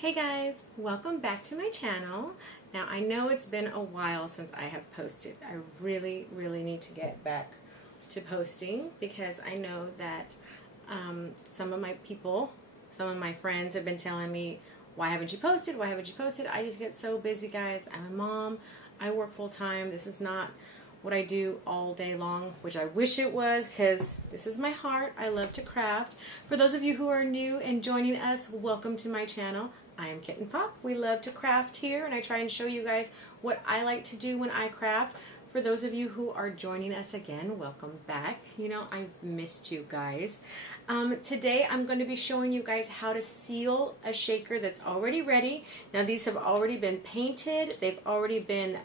Hey guys, welcome back to my channel. Now I know it's been a while since I have posted. I really need to get back to posting because I know that some of my friends have been telling me, why haven't you posted? Why haven't you posted? I just get so busy, guys. I'm a mom. I work full time. This is not what I do all day long, which I wish it was because this is my heart. I love to craft. For those of you who are new and joining us, welcome to my channel. I am Kitten Pop. We love to craft here, and I try and show you guys what I like to do when I craft. For those of you who are joining us again, welcome back. You know, I've missed you guys. Today I'm going to be showing you guys how to seal a shaker that's already ready. Now these have already been painted. They've already been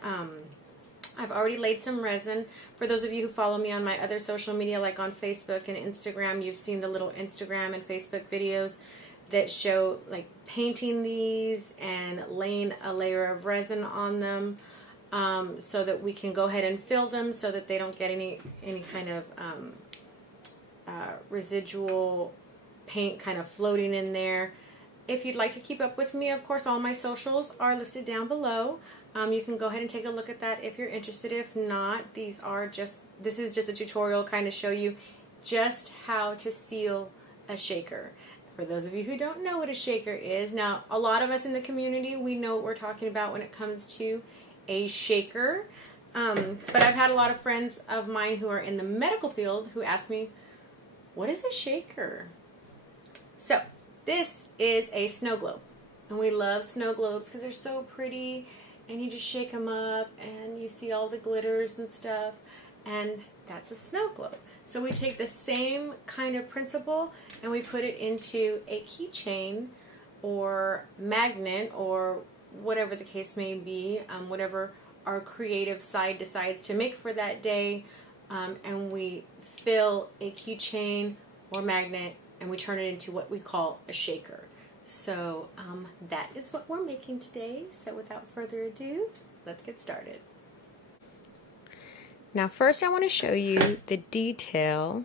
I've already laid some resin. For those of you who follow me on my other social media, like on Facebook and Instagram, you've seen the little Instagram and Facebook videos that show like painting these and laying a layer of resin on them so that we can go ahead and fill them so that they don't get any kind of residual paint kind of floating in there. If you'd like to keep up with me, of course, all my socials are listed down below. You can go ahead and take a look at that if you're interested. If not, this is just a tutorial kind of show you just how to seal a shaker. For those of you who don't know what a shaker is, now a lot of us in the community, we know what we're talking about when it comes to a shaker. But I've had a lot of friends of mine who are in the medical field who ask me, what is a shaker? So this is a snow globe. And we love snow globes because they're so pretty. And you just shake them up and you see all the glitters and stuff. And that's a snow globe. So we take the same kind of principle and we put it into a keychain or magnet or whatever the case may be, whatever our creative side decides to make for that day. And we fill a keychain or magnet and we turn it into what we call a shaker. So that is what we're making today. So without further ado, let's get started. Now first I want to show you the detail.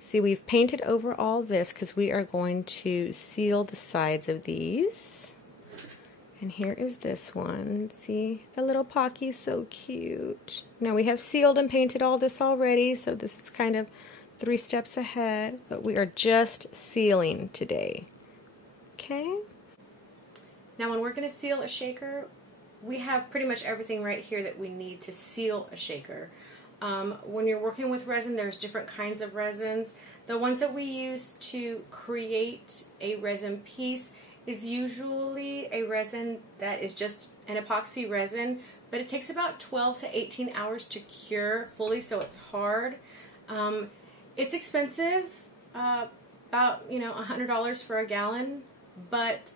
See, we've painted over all this because we are going to seal the sides of these. And here is this one. See, the little Pocky's so cute. Now we have sealed and painted all this already, so this is kind of 3 steps ahead, but we are just sealing today. Okay? Now when we're going to seal a shaker, we have pretty much everything right here that we need to seal a shaker. When you're working with resin, there's different kinds of resins. The ones that we use to create a resin piece is usually a resin that is just an epoxy resin, but it takes about 12 to 18 hours to cure fully, so it's hard. It's expensive, about $100 for a gallon, but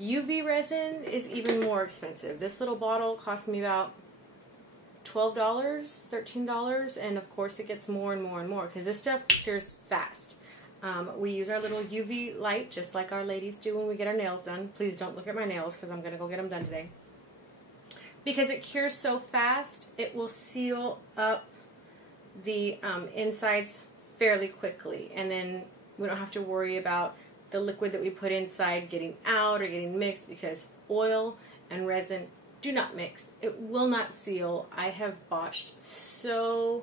UV resin is even more expensive. This little bottle cost me about $12, $13, and of course it gets more and more and more because this stuff cures fast. We use our little UV light just like our ladies do when we get our nails done. Please don't look at my nails because I'm going to go get them done today. Because it cures so fast, it will seal up the insides fairly quickly, and then we don't have to worry about the liquid that we put inside getting out or getting mixed because oil and resin do not mix. It will not seal. I have botched so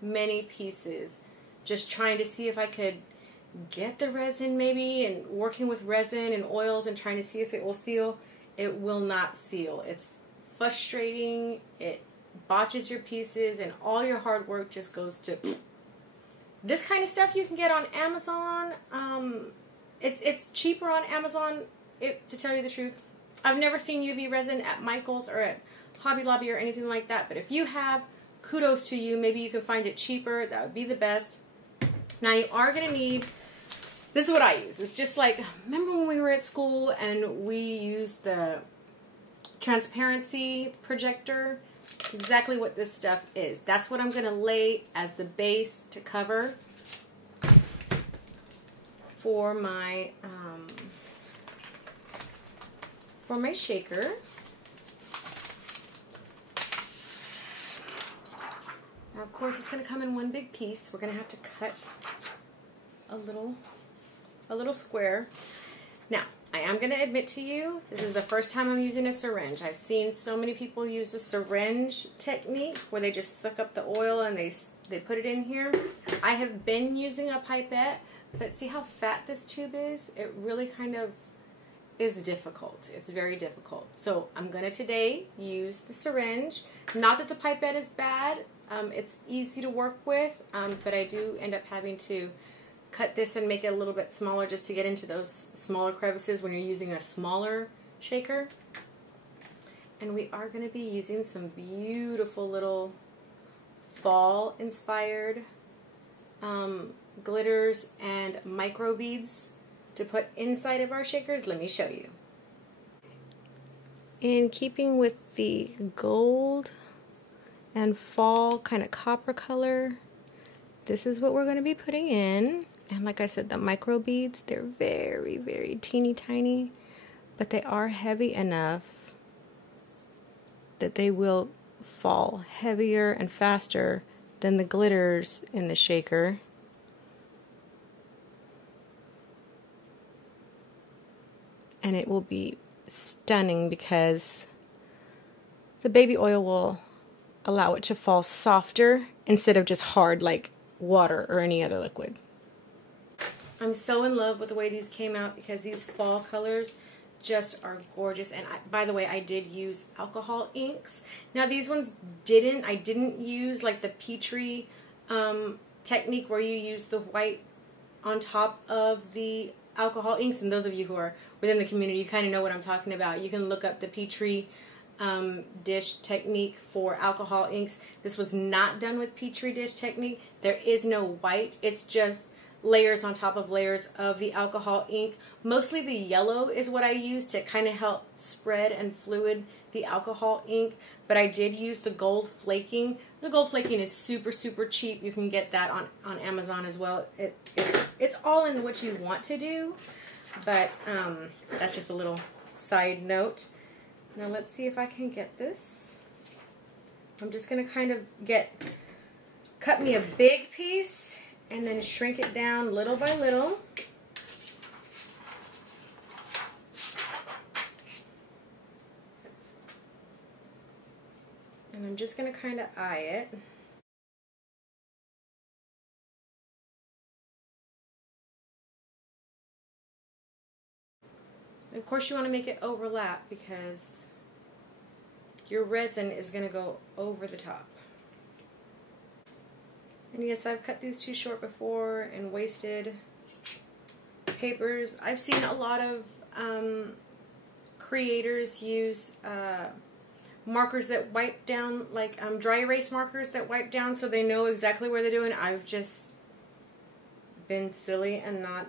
many pieces just trying to see if I could get the resin maybe and working with resin and oils and trying to see if it will seal. It will not seal. It's frustrating. It botches your pieces and all your hard work just goes to this kind of stuff you can get on Amazon. It's cheaper on Amazon, to tell you the truth. I've never seen UV resin at Michael's or at Hobby Lobby or anything like that, but if you have, kudos to you. Maybe you can find it cheaper. That would be the best. Now you are going to need, this is what I use. It's just like, remember when we were at school and we used the transparency projector? Exactly what this stuff is. That's what I'm going to lay as the base to cover for my shaker. Now, of course, it's going to come in one big piece. We're going to have to cut a little square. Now, I am I'm going to admit to you, this is the first time I'm using a syringe. I've seen so many people use the syringe technique where they just suck up the oil and they put it in here. I have been using a pipette, but see how fat this tube is? It really kind of is difficult. It's very difficult. So I'm going to today use the syringe. Not that the pipette is bad. It's easy to work with, but I do end up having to cut this and make it a little bit smaller just to get into those smaller crevices when you're using a smaller shaker. And we are going to be using some beautiful little fall inspired glitters and micro beads to put inside of our shakers. Let me show you. In keeping with the gold and fall kind of copper color, this is what we're going to be putting in. And like I said, the micro beads, they're very, very teeny tiny, but they are heavy enough that they will fall heavier and faster than the glitters in the shaker. And it will be stunning because the baby oil will allow it to fall softer instead of just hard like water or any other liquid. I'm so in love with the way these came out because these fall colors just are gorgeous. And by the way, I did use alcohol inks. Now these ones I didn't use like the Petri technique where you use the white on top of the alcohol inks. And those of you who are within the community, you kind of know what I'm talking about. You can look up the Petri dish technique for alcohol inks. This was not done with Petri dish technique. There is no white. It's just layers on top of layers of the alcohol ink. Mostly the yellow is what I use to kind of help spread and fluid the alcohol ink, but I did use the gold flaking. The gold flaking is super, super cheap. You can get that on Amazon as well. It's all in what you want to do, but that's just a little side note. Now let's see if I can get this. I'm just going to kind of cut me a big piece and then shrink it down little by little. And I'm just going to kind of eye it. And of course you want to make it overlap because your resin is going to go over the top. And yes, I've cut these too short before and wasted papers. I've seen a lot of creators use markers that wipe down, like dry erase markers that wipe down so they know exactly where they're doing. I've just been silly and not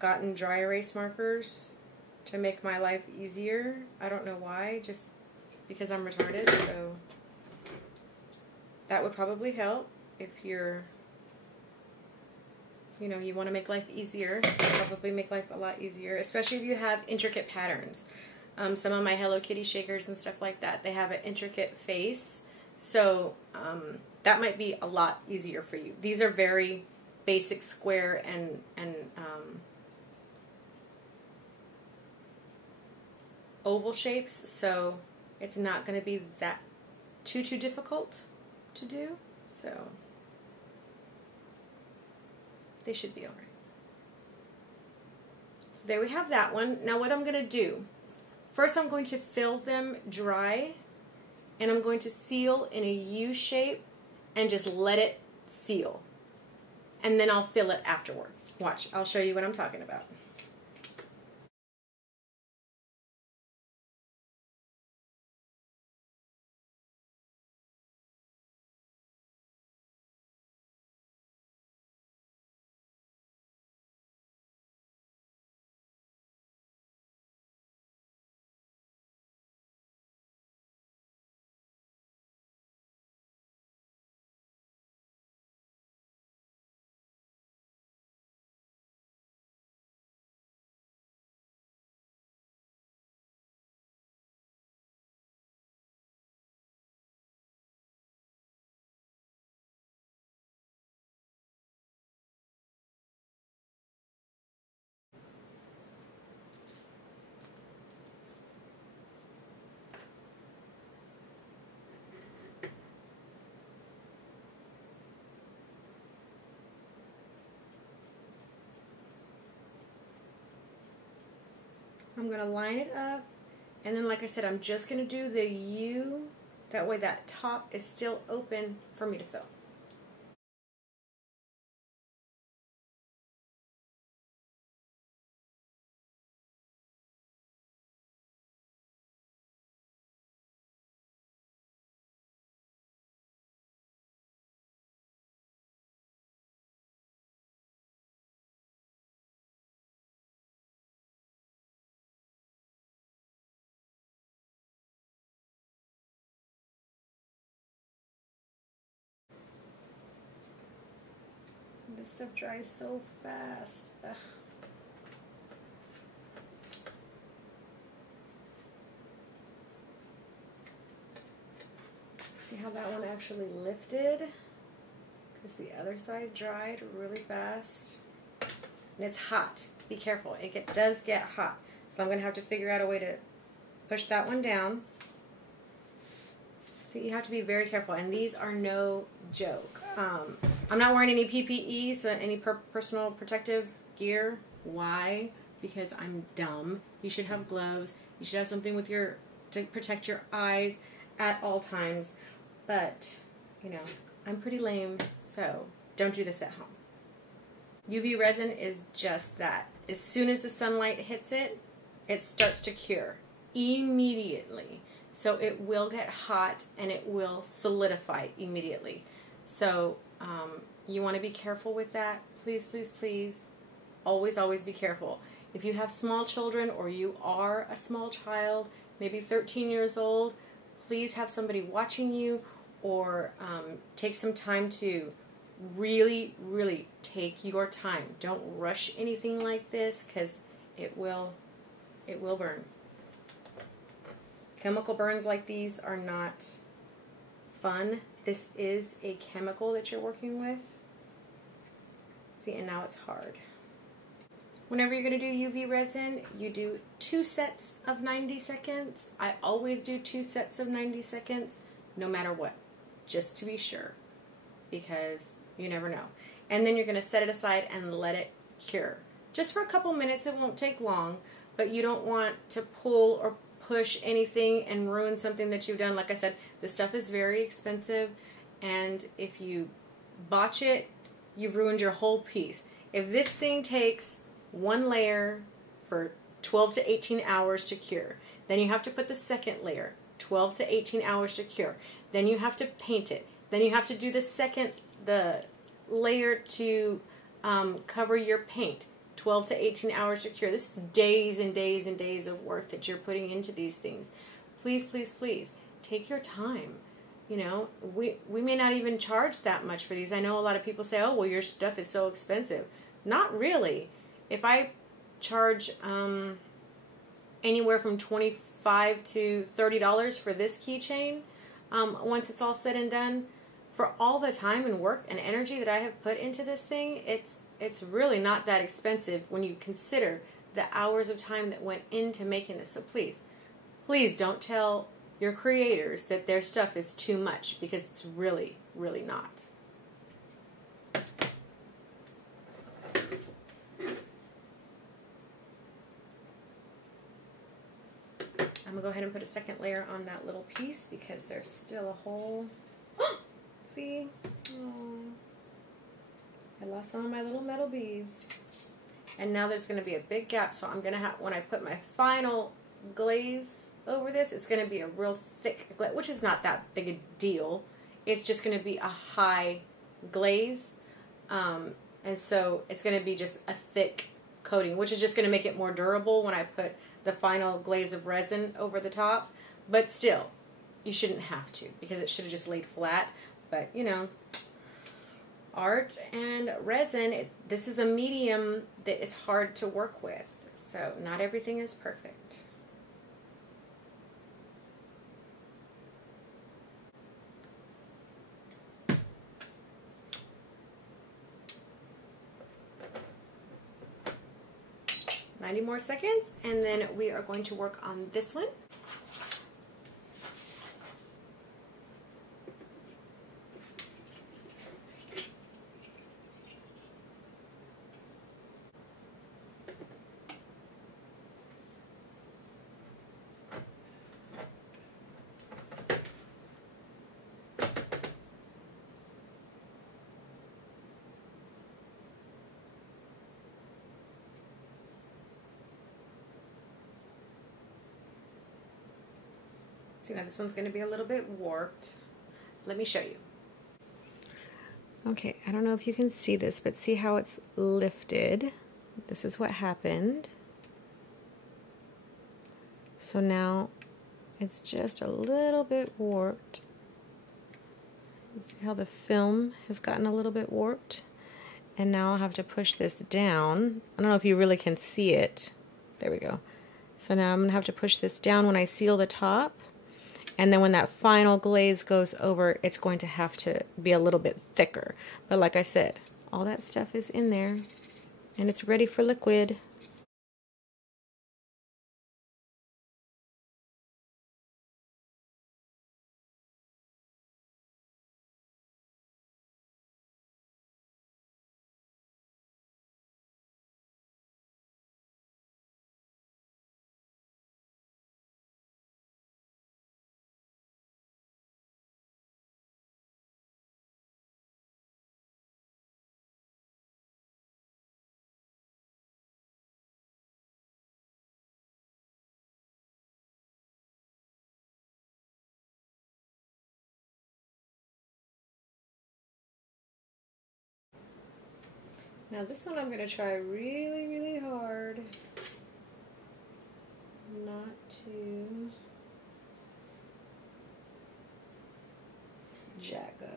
gotten dry erase markers to make my life easier. I don't know why, just because I'm retarded, so that would probably help if you're, you want to make life easier. Probably make life a lot easier, especially if you have intricate patterns. Some of my Hello Kitty shakers and stuff like that, they have an intricate face, so that might be a lot easier for you. These are very basic square and oval shapes, so it's not going to be that too difficult to do, so they should be alright. So there we have that one. Now what I'm going to do, first I'm going to fill them dry, and I'm going to seal in a U shape and just let it seal. And then I'll fill it afterwards. Watch, I'll show you what I'm talking about. I'm going to line it up, and then like I said, I'm just going to do the U, that way that top is still open for me to fill. This stuff dries so fast. Ugh. See how that one actually lifted? Because the other side dried really fast. And it's hot. Be careful. It does get hot. So I'm going to have to figure out a way to push that one down. So you have to be very careful. And these are no joke. I'm not wearing any PPE, so any personal protective gear. Why? Because I'm dumb. You should have gloves. You should have something with to protect your eyes at all times. But, you know, I'm pretty lame, so don't do this at home. UV resin is just that. As soon as the sunlight hits it, it starts to cure immediately. So it will get hot and it will solidify immediately. So you want to be careful with that. Please, please, please. Always, always be careful. If you have small children or you are a small child, maybe 13 years old, please have somebody watching you, or take some time to really, really take your time. Don't rush anything like this, because it will burn. Chemical burns like these are not fun. This is a chemical that you're working with. See, and now it's hard. Whenever you're going to do UV resin, you do 2 sets of 90 seconds. I always do 2 sets of 90 seconds, no matter what, just to be sure, because you never know. And then you're going to set it aside and let it cure. Just for a couple minutes, it won't take long, but you don't want to pull or push anything and ruin something that you've done. Like I said, this stuff is very expensive, and if you botch it, you've ruined your whole piece. If this thing takes 1 layer for 12 to 18 hours to cure, then you have to put the second layer, 12 to 18 hours to cure. Then you have to paint it. Then you have to do the layer to cover your paint, 12 to 18 hours to cure. This is days and days and days of work that you're putting into these things. Please, please, please, take your time. You know, we may not even charge that much for these. I know a lot of people say, oh, well, your stuff is so expensive. Not really. If I charge anywhere from $25 to $30 for this keychain, once it's all said and done, for all the time and work and energy that I have put into this thing, it's really not that expensive when you consider the hours of time that went into making this. So please, please don't tell your creators that their stuff is too much, because it's really, really not. I'm going to go ahead and put a second layer on that little piece because there's still a hole. See? Oh, I lost some of my little metal beads. And now there's going to be a big gap, so I'm going to have, when I put my final glaze over this, it's going to be a real thick glaze, which is not that big a deal. It's just going to be a high glaze. And so it's going to be just a thick coating, which is just going to make it more durable when I put the final glaze of resin over the top. But still, you shouldn't have to, because it should have just laid flat. But, you know, art and resin, this is a medium that is hard to work with. So not everything is perfect. $90 more seconds, and then we are going to work on this one. See, now this one's going to be a little bit warped. Let me show you. Okay, I don't know if you can see this, but see how it's lifted? This is what happened. So now it's just a little bit warped. See how the film has gotten a little bit warped? And now I'll have to push this down. I don't know if you really can see it. There we go. So now I'm going to have to push this down when I seal the top. And then when that final glaze goes over, it's going to have to be a little bit thicker. But like I said, all that stuff is in there. And it's ready for liquid. Now this one I'm going to try really, really hard not to jack up.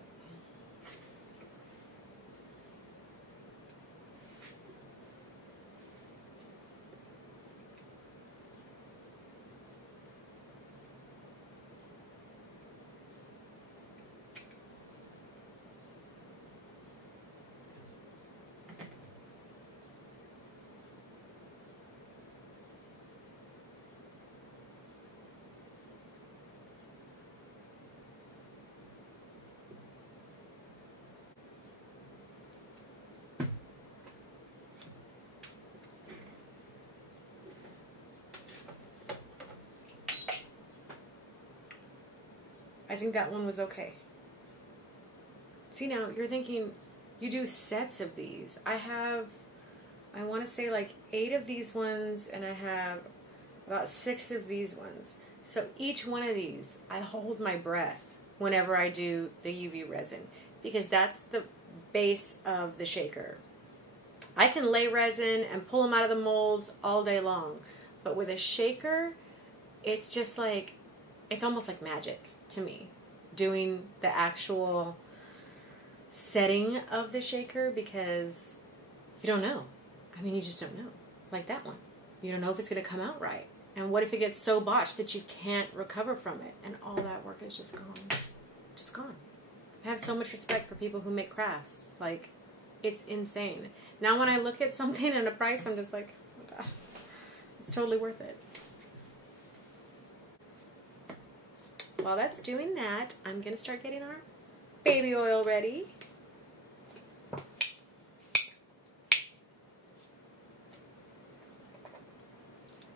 I think that one was okay. See, now you're thinking you do sets of these. I want to say like 8 of these ones, and I have about 6 of these ones. So each one of these, I hold my breath whenever I do the UV resin, because that's the base of the shaker. I can lay resin and pull them out of the molds all day long, but with a shaker, it's just like, it's almost like magic to me, doing the actual setting of the shaker, because you don't know. I mean, you just don't know. Like that one. You don't know if it's going to come out right. And what if it gets so botched that you can't recover from it? And all that work is just gone. Just gone. I have so much respect for people who make crafts. Like, it's insane. Now when I look at something and a price, I'm just like, oh God, it's totally worth it. While that's doing that, I'm going to start getting our baby oil ready.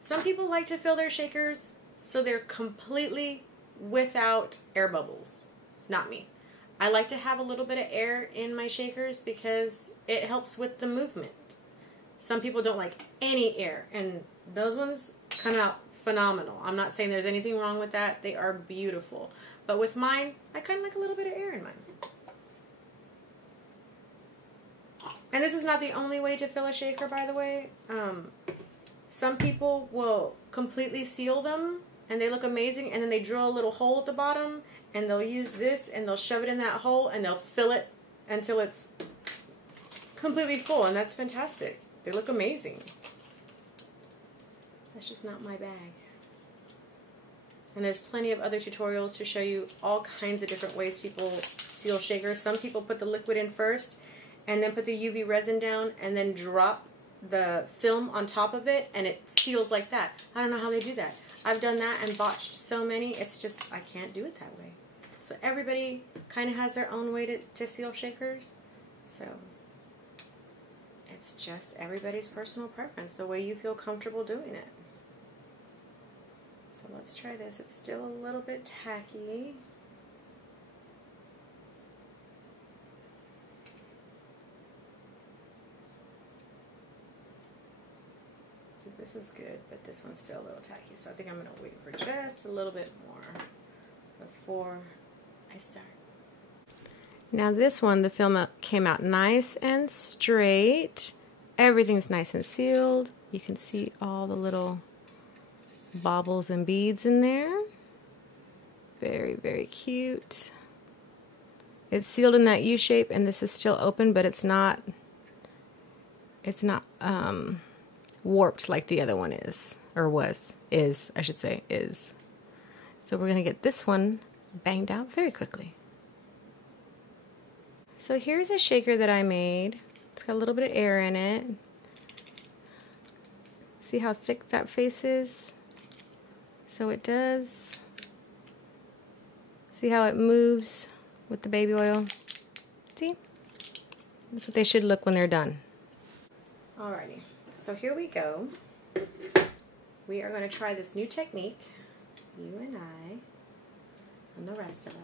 Some people like to fill their shakers so they're completely without air bubbles. Not me. I like to have a little bit of air in my shakers because it helps with the movement. Some people don't like any air, and those ones come out phenomenal. I'm not saying there's anything wrong with that. They are beautiful. But with mine, I kind of like a little bit of air in mine. And this is not the only way to fill a shaker, by the way. Some people will completely seal them, and they look amazing, and then they drill a little hole at the bottom, and they'll use this, and they'll shove it in that hole, and they'll fill it until it's completely full, and that's fantastic. They look amazing. That's just not my bag. And there's plenty of other tutorials to show you all kinds of different ways people seal shakers. Some people put the liquid in first, and then put the UV resin down, and then drop the film on top of it, and it seals like that. I don't know how they do that. I've done that and botched so many, it's just, I can't do it that way. So everybody kind of has their own way to seal shakers. So it's just everybody's personal preference, the way you feel comfortable doing it. So let's try this. It's still a little bit tacky. This is good, but this one's still a little tacky, so I think I'm going to wait for just a little bit more. before I start. Now this one, the film came out nice and straight. Everything's nice and sealed. You can see all the little baubles and beads in there. Very, very cute. It's sealed in that U shape, and this is still open, but it's not warped like the other one is, or is, I should say, is. So we're gonna get this one banged out very quickly. So here's a shaker that I made. It's got a little bit of air in it. See how thick that face is? So it does. See how it moves with the baby oil? See? That's what they should look when they're done. Alrighty, so here we go. We are going to try this new technique, you and I, and the rest of us.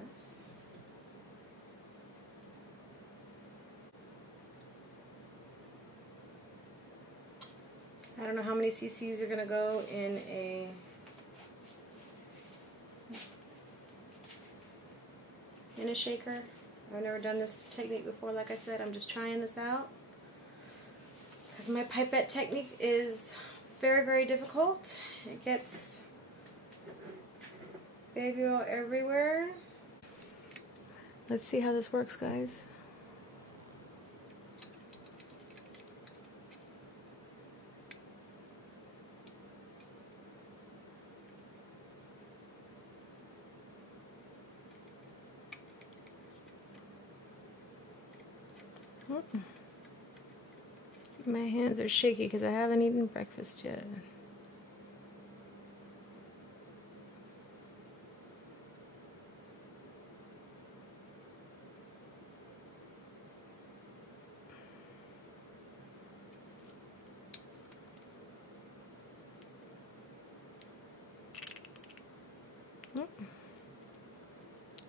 I don't know how many cc's are going to go in a shaker. I've never done this technique before. Like I said, I'm just trying this out because my pipette technique is very, very difficult. It gets baby oil everywhere. Let's see how this works, guys. My hands are shaky because I haven't eaten breakfast yet.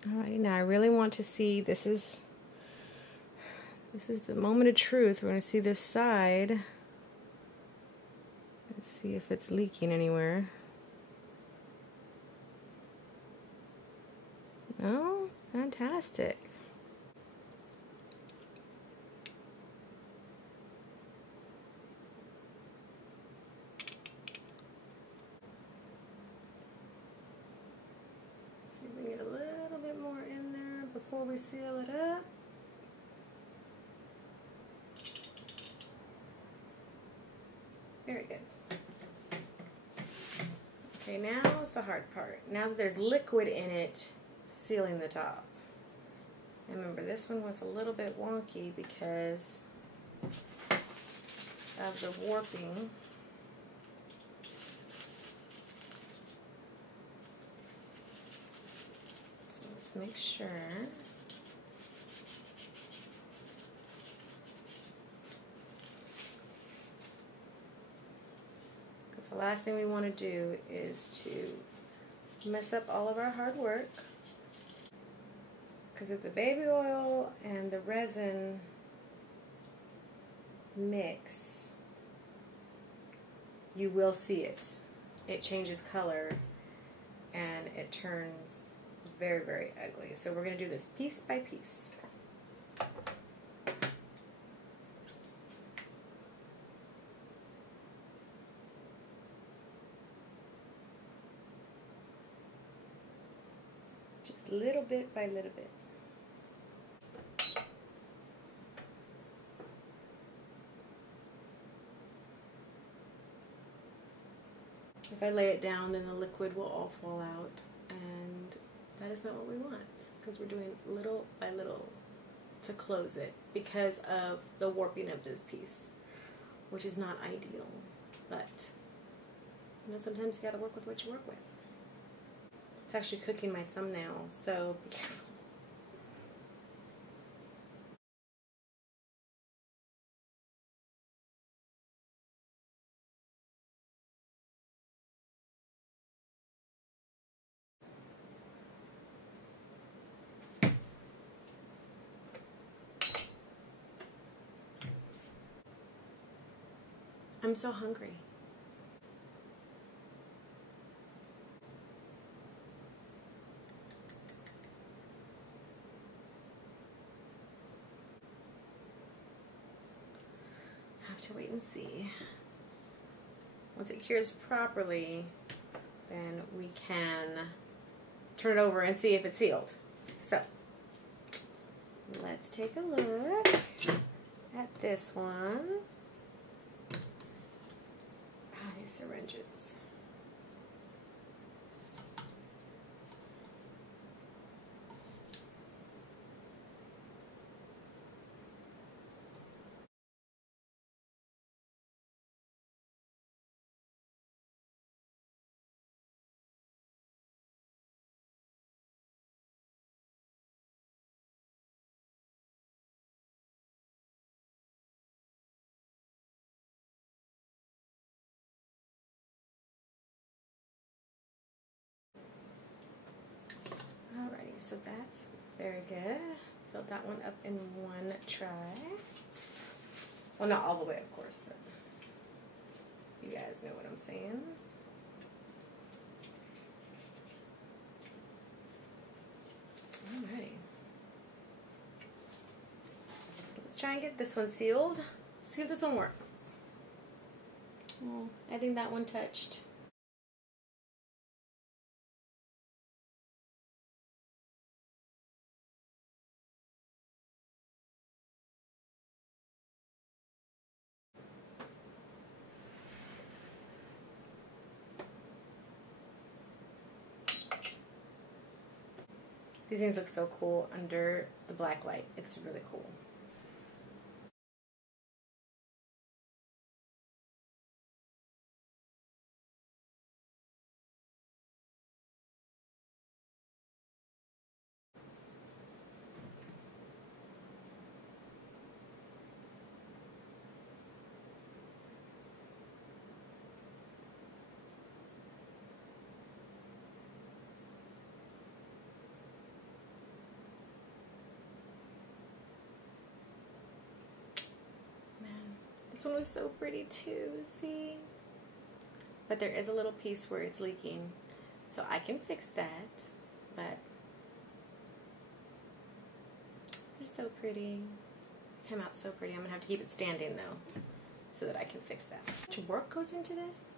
Alright, now I really want to see, this is the moment of truth. We're going to see this side. Let's see if it's leaking anywhere. Oh, fantastic. Let's see if we can get a little bit more in there before we seal it up. Very good. Okay, now is the hard part. Now that there's liquid in it, sealing the top. And remember, this one was a little bit wonky because of the warping. So let's make sure. The last thing we want to do is to mess up all of our hard work, because if the baby oil and the resin mix, you will see it. It changes color and it turns very, very ugly. So we're going to do this piece by piece. Little bit by little bit. If I lay it down, then the liquid will all fall out, and that is not what we want, because we're doing little by little to close it because of the warping of this piece, which is not ideal, but you know, sometimes you gotta work with what you work with. It's actually cooking my thumbnail, so be careful. I'm so hungry. have to wait and see. Once it cures properly, then we can turn it over and see if it's sealed. So, let's take a look at this one. Ah, these syringes. Alrighty, so that's very good. Filled that one up in one try. Well, not all the way, of course, but you guys know what I'm saying. Alrighty. So let's try and get this one sealed. See if this one works. Well, I think that one touched. These things look so cool under the black light. It's really cool. This one was so pretty too, see? But there is a little piece where it's leaking, so I can fix that, but they're so pretty. It came out so pretty. I'm going to have to keep it standing though, so that I can fix that. How much work goes into this?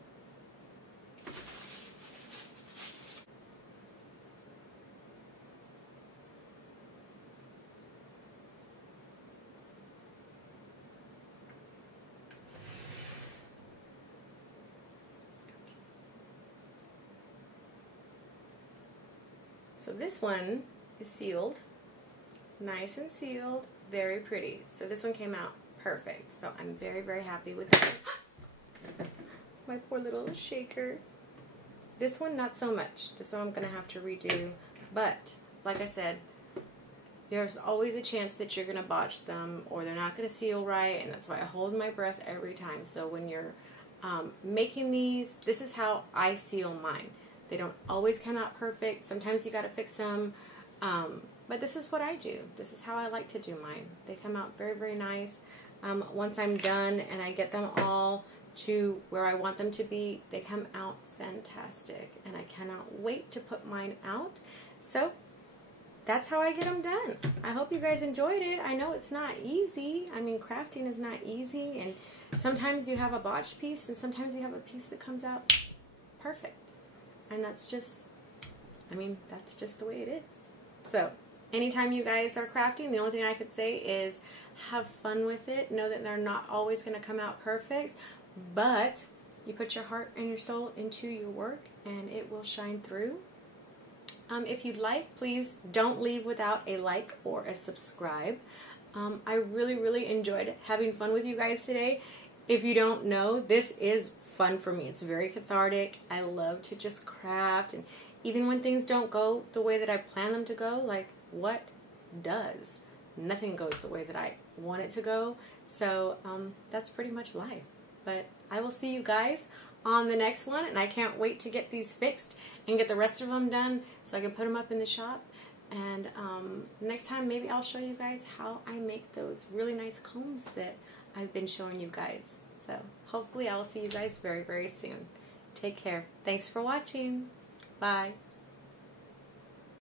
So this one is sealed, nice and sealed, very pretty. So this one came out perfect. So I'm very, very happy with that. My poor little shaker. This one, not so much. This one I'm going to have to redo. But, like I said, there's always a chance that you're going to botch them or they're not going to seal right. And that's why I hold my breath every time. So when you're making these, this is how I seal mine. They don't always come out perfect. Sometimes you got to fix them. But this is what I do. This is how I like to do mine. They come out very, very nice. Once I'm done and I get them all to where I want them to be, they come out fantastic. And I cannot wait to put mine out. So that's how I get them done. I hope you guys enjoyed it. I know it's not easy. I mean, crafting is not easy. And sometimes you have a botched piece and sometimes you have a piece that comes out perfect. And that's just, I mean, that's just the way it is. So, anytime you guys are crafting, the only thing I could say is have fun with it. Know that they're not always going to come out perfect, but you put your heart and your soul into your work and it will shine through. If you'd like, please don't leave without a like or a subscribe. I really, really enjoyed having fun with you guys today. If you don't know, this is fun for me. It's very cathartic. I love to just craft, and even when things don't go the way that I plan them to go, like what does? Nothing goes the way that I want it to go. So that's pretty much life. But I will see you guys on the next one, and I can't wait to get these fixed and get the rest of them done so I can put them up in the shop. And next time maybe I'll show you guys how I make those really nice combs that I've been showing you guys. So hopefully I will see you guys very, very soon. Take care. Thanks for watching. Bye.